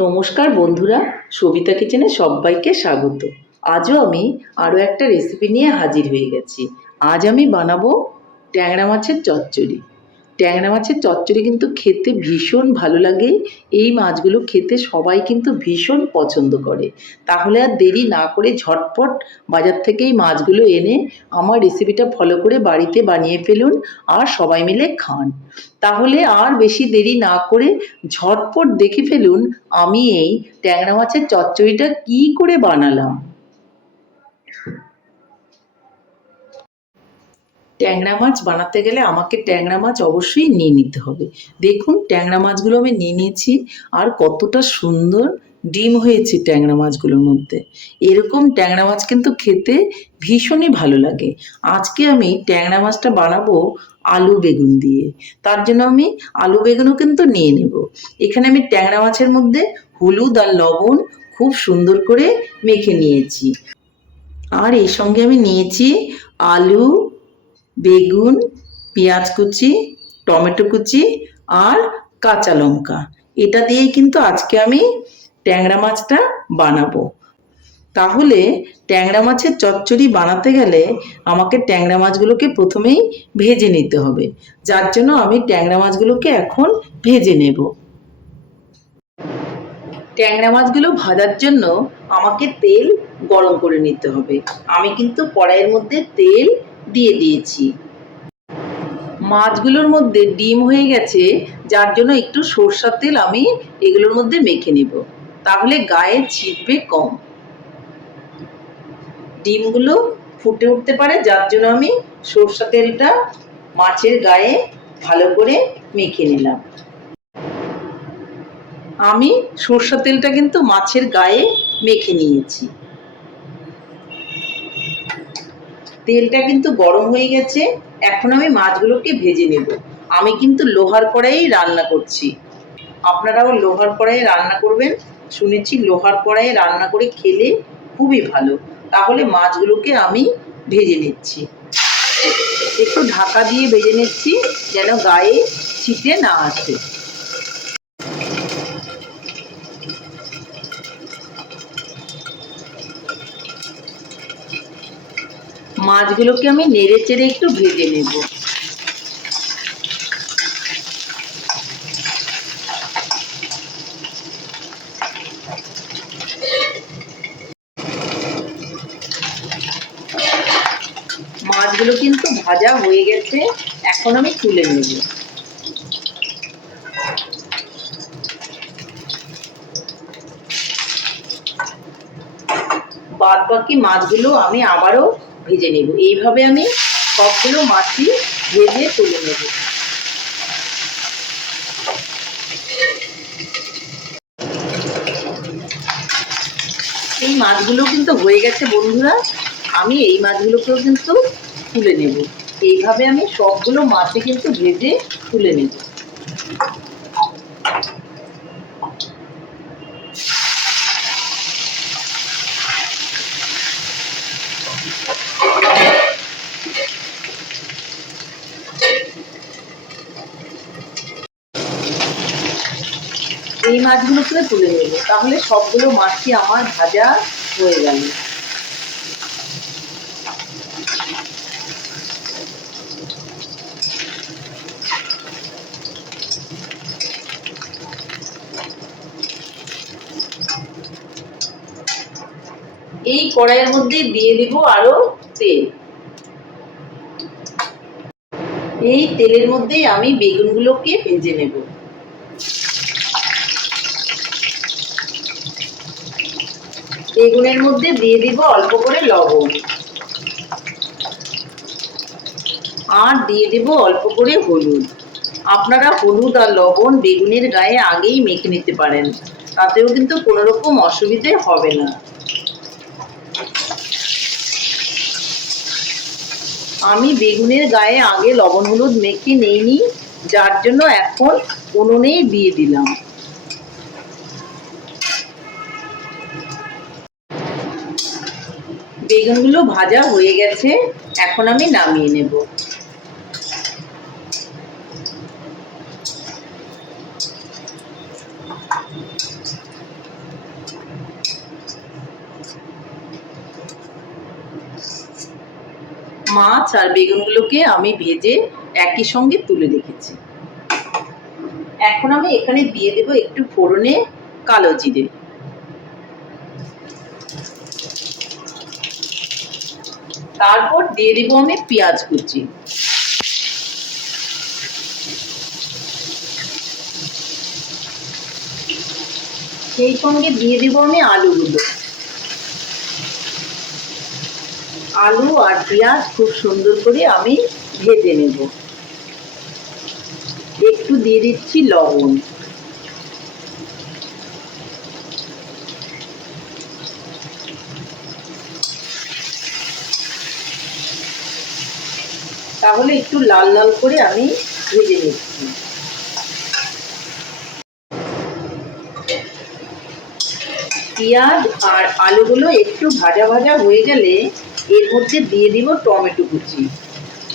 নমস্কার বন্ধুরা, সবিতা কিচেনে সবাইকে স্বাগত। আজও আমি আরও একটা রেসিপি নিয়ে হাজির হয়ে গেছি। আজ আমি বানাবো ট্যাংরা মাছের চচ্চড়ি। ট্যাংরা মাছের চচ্চড়ি কিন্তু খেতে ভীষণ ভালো লাগে। এই মাছগুলো খেতে সবাই কিন্তু ভীষণ পছন্দ করে। তাহলে আর দেরি না করে ঝটপট বাজার থেকে এই মাছগুলো এনে আমার রেসিপিটা ফলো করে বাড়িতে বানিয়ে ফেলুন আর সবাই মিলে খান। তাহলে আর বেশি দেরি না করে ঝটপট দেখে ফেলুন আমি এই ট্যাংরা মাছের চচ্চড়িটা কী করে বানালাম। ট্যাংরা মাছ বানাতে গেলে আমাকে ট্যাংরা মাছ অবশ্যই নিয়ে নিতে হবে। দেখুন ট্যাংরা মাছগুলো আমি নিয়ে নিয়েছি, আর কতটা সুন্দর ডিম হয়েছে ট্যাংরা মাছগুলোর মধ্যে। এরকম ট্যাংরা মাছ কিন্তু খেতে ভীষণই ভালো লাগে। আজকে আমি ট্যাংরা মাছটা বানাবো আলু বেগুন দিয়ে। তার জন্য আমি আলু বেগুনও কিন্তু নিয়ে নেব। এখানে আমি ট্যাংরা মাছের মধ্যে হলুদ আর লবণ খুব সুন্দর করে মেখে নিয়েছি। আর এর সঙ্গে আমি নিয়েছি আলু, বেগুন, পেঁয়াজ কুচি, টমেটো কুচি আর কাঁচা লঙ্কা। এটা দিয়েই কিন্তু আজকে আমি ট্যাংরা মাছটা বানাবো। তাহলে ট্যাংরা মাছের চচ্চড়ি বানাতে গেলে আমাকে ট্যাংরা মাছগুলোকে প্রথমেই ভেজে নিতে হবে, যার জন্য আমি ট্যাংরা মাছগুলোকে এখন ভেজে নেব। ট্যাংরা মাছগুলো ভাজার জন্য আমাকে তেল গরম করে নিতে হবে। আমি কিন্তু কড়াইয়ের মধ্যে তেল দিয়ে দিয়েছি। মাছগুলোর মধ্যে ডিম হয়ে গেছে, যার জন্য একটু সরষের তেল আমি এগুলোর মধ্যে মেখে নেব, তাহলে গায়ে ছিটবে কম। ডিমগুলো ফুটে উঠতে পারে, যার জন্য আমি সরষের তেলটা মাছের গায়ে ভালো করে মেখে নিলাম। আমি সরষের তেলটা কিন্তু মাছের গায়ে মেখে নিয়েছি। তেলটা কিন্তু গরম হয়ে গেছে, এখন আমি মাছগুলোকে ভেজে নেব। আমি কিন্তু লোহার কড়াইয়ে রান্না করছি, আপনারাও লোহার কড়াইয়ে রান্না করবেন। শুনেছি লোহার কড়াইয়ে রান্না করে খেলে খুবই ভালো। তাহলে মাছগুলোকে আমি ভেজে নিচ্ছি, একটু ঢাকা দিয়ে ভেজে নিচ্ছি যেন গায়ে ছিটে না আসে। মাছগুলোকে আমি নেড়ে চেড়ে একটু ভেজে নেব। মাছগুলো কিন্তু ভাজা হয়ে গেছে, এখন আমি তুলে নেব। বাদ বাকি মাছগুলো আমি আবারও ভেজে নেব। এইভাবে আমি সবগুলো মাছই ভেজে তুলে নেব। এই মাছগুলো কিন্তু হয়ে গেছে বন্ধুরা, আমি এই মাছগুলোকেও কিন্তু তুলে নেব। এইভাবে আমি সবগুলো মাছই কিন্তু ভেজে তুলে নেব। এই মাছগুলোকে তুলে নেব, তাহলে সবগুলো মাছই আমার ভাজা হয়ে গেল। এই কড়াইয়ের মধ্যে দিয়ে দিব আরো তেল। এই তেলের মধ্যেই আমি বেগুনগুলোকে ভেজে নেব। বেগুনের মধ্যে দিয়ে দিব অল্প করে লবণ, আর দিয়ে দেব অল্প করে হলুদ। আপনারা হলুদ আর লবণ বেগুনের গায়ে আগেই মেখে নিতে পারেন, তাতেও কিন্তু কোনো রকম অসুবিধে হবে না। আমি বেগুনের গায়ে আগে লবণ হলুদ মেখে নেইনি, যার জন্য এখন উনুনেই দিয়ে দিলাম। বেগুনগুলো ভাজা হয়ে গেছে, এখন আমি নামিয়ে নেব। মাছ আর বেগুনগুলোকে আমি ভেজে একই সঙ্গে তুলে রেখেছি। এখন আমি এখানে দিয়ে দেব একটু ফোড়নে কালো জিরে, তারপর দিয়ে দেব আমি পেঁয়াজ কুচি, সেই সঙ্গে দিয়ে দেব আমি আলুগুলো। আলু আর পেঁয়াজ খুব সুন্দর করে আমি ভেজে নেব। একটু দিয়ে দিচ্ছি লবণ, তাহলে একটু লাল লাল করে আমি ভেজে নিচ্ছি। পেঁয়াজ আর আলুগুলো একটু ভাজা ভাজা হয়ে গেলে এর মধ্যে দিয়ে দিব টমেটো কুচি।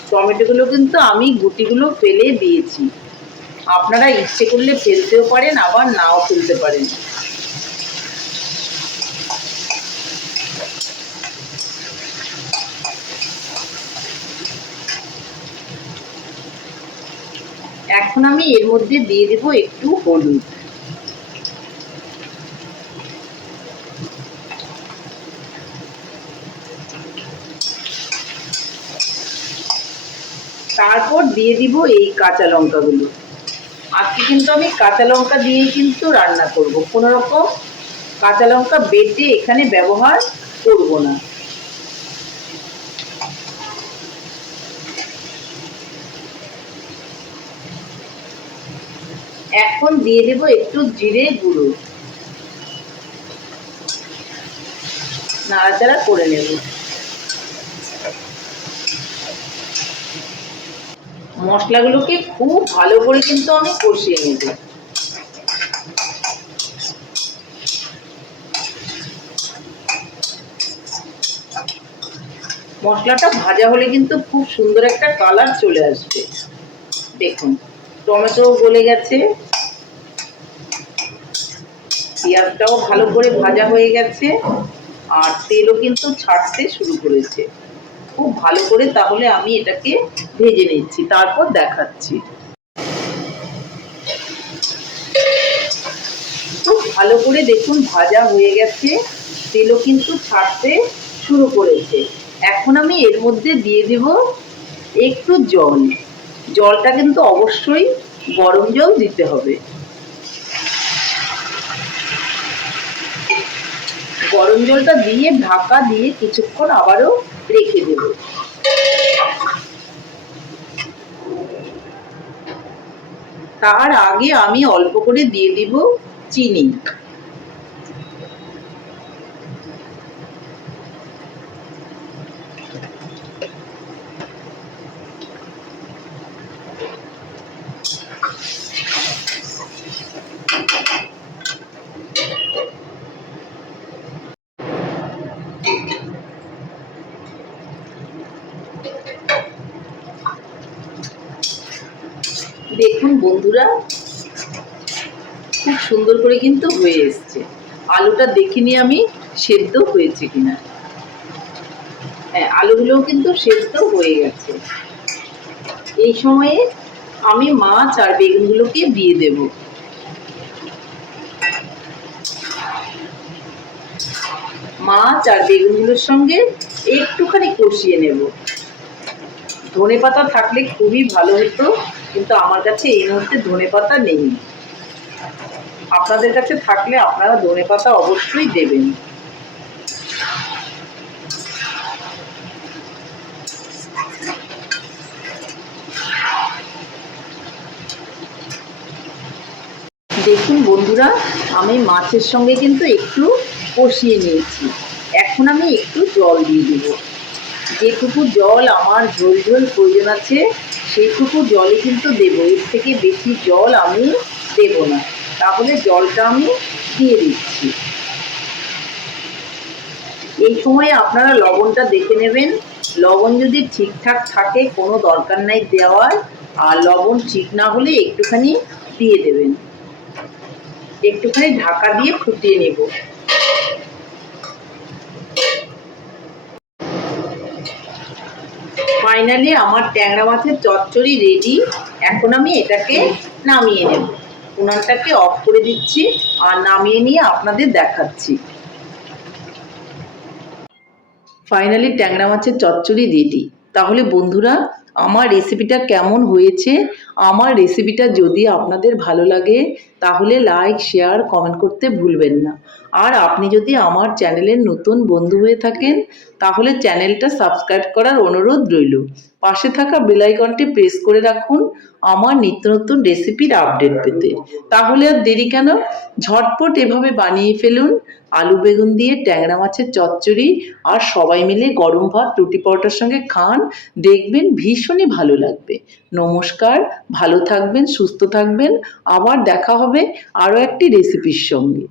টমেটোগুলো কিন্তু আমি গুটিগুলো ফেলে দিয়েছি, আপনারা ইচ্ছে করলে ফেলতেও পারেন, আবার নাও ফেলতে পারেন। এখন আমি এর মধ্যে দিয়ে দেব একটু হলুদ, তারপর দিয়ে দিব এই কাঁচা লঙ্কাগুলো। আজকে কিন্তু আমি কাঁচা লঙ্কা দিয়েই কিন্তু রান্না করব, কোনো রকম কাঁচা লঙ্কা বেটে এখানে ব্যবহার করব না। এখন দিয়ে দেব একটু জিরে গুঁড়ো, নাড়াচাড়া করে নেব। মশলাগুলোকে খুব ভালো করে কিন্তু আমি কষিয়ে নেব। মশলাটা ভাজা হলে কিন্তু খুব সুন্দর একটা কালার চলে আসবে। দেখুন টমেটো গলে গেছে, পেঁয়াজটাও ভালো করে ভাজা হয়ে গেছে, আর তেলও কিন্তু ছাড়তে শুরু করেছে খুব ভালো করে। তাহলে আমি এটাকে ভেজে নিচ্ছি, তারপর দেখাচ্ছি। খুব ভালো করে দেখুন ভাজা হয়ে গেছে, তেলও কিন্তু ছাড়তে শুরু করেছে। এখন আমি এর মধ্যে দিয়ে দেব একটু জল। জলটা কিন্তু অবশ্যই গরম জল দিতে হবে। গরম জলটা দিয়ে ঢাকা দিয়ে কিছুক্ষণ আবারও রেখে দেব। তার আগে আমি অল্প করে দিয়ে দিব চিনি। দেখুন বন্ধুরা, খুব সুন্দর করে কিন্তু হয়ে এসছে। আলুটা দেখিনি আমি সেদ্ধ হয়েছে কিনা। হ্যাঁ, আলুগুলোও কিন্তু সেদ্ধ হয়ে গেছে। এই সময়ে আমি মাছ আর বেগুনগুলোকে দিয়ে দেব। মাছ আর বেগুনগুলোর সঙ্গে একটুখানি কষিয়ে নেব। ধনেপাতা থাকলে খুবই ভালো হতো, কিন্তু আমার কাছে এই মুহূর্তে ধনেপাতা নেই। আপনাদের কাছে থাকলে আপনারা ধনেপাতা অবশ্যই দেবেন। দেখুন বন্ধুরা, আমি মাছের সঙ্গে কিন্তু একটু কষিয়ে নিয়েছি। এখন আমি একটু জল দিয়ে দেব। যেটুকু জল আমার ঝোল ঝোল প্রয়োজন আছে সেইটুকু জলই কিন্তু দেবো, এর থেকে বেশি জল আমি দেব না। তাহলে জলটা আমি দিয়ে দিচ্ছি। এই সময়ে আপনারা লবণটা দেখে নেবেন। লবণ যদি ঠিকঠাক থাকে কোনো দরকার নাই দেওয়ার, আর লবণ ঠিক না হলে একটুখানি দিয়ে দেবেন। একটুখানি ঢাকা দিয়ে ফুটিয়ে নেব। ফাইনালি আমার ট্যাংরা মাছের চচ্চড়ি রেডি। এখন আমি এটাকে নামিয়ে নেব। উনানটাকে অফ করে দিচ্ছি আর নামিয়ে নিয়ে আপনাদের দেখাচ্ছি। ফাইনালি ট্যাংরা মাছের চচ্চড়ি রেডি। তাহলে বন্ধুরা, আমার রেসিপিটা কেমন হয়েছে? আমার রেসিপিটা যদি আপনাদের ভালো লাগে তাহলে লাইক, শেয়ার, কমেন্ট করতে ভুলবেন না। আর আপনি যদি আমার চ্যানেলের নতুন বন্ধু হয়ে থাকেন তাহলে চ্যানেলটা সাবস্ক্রাইব করার অনুরোধ রইল। পাশে থাকা বেল আইকনটি প্রেস করে রাখুন আমার নিত্য নতুন রেসিপির আপডেট পেতে। তাহলে আর দেরি কেন, ঝটপট এভাবে বানিয়ে ফেলুন আলু বেগুন দিয়ে ট্যাংরা মাছের চচ্চড়ি, আর সবাই মিলে গরম ভাত, রুটি পরোটার সঙ্গে খান, দেখবেন ভীষণই ভালো লাগবে। নমস্কার, ভালো থাকবেন, সুস্থ থাকবেন। আবার দেখা হবে আরও একটি রেসিপির সঙ্গে।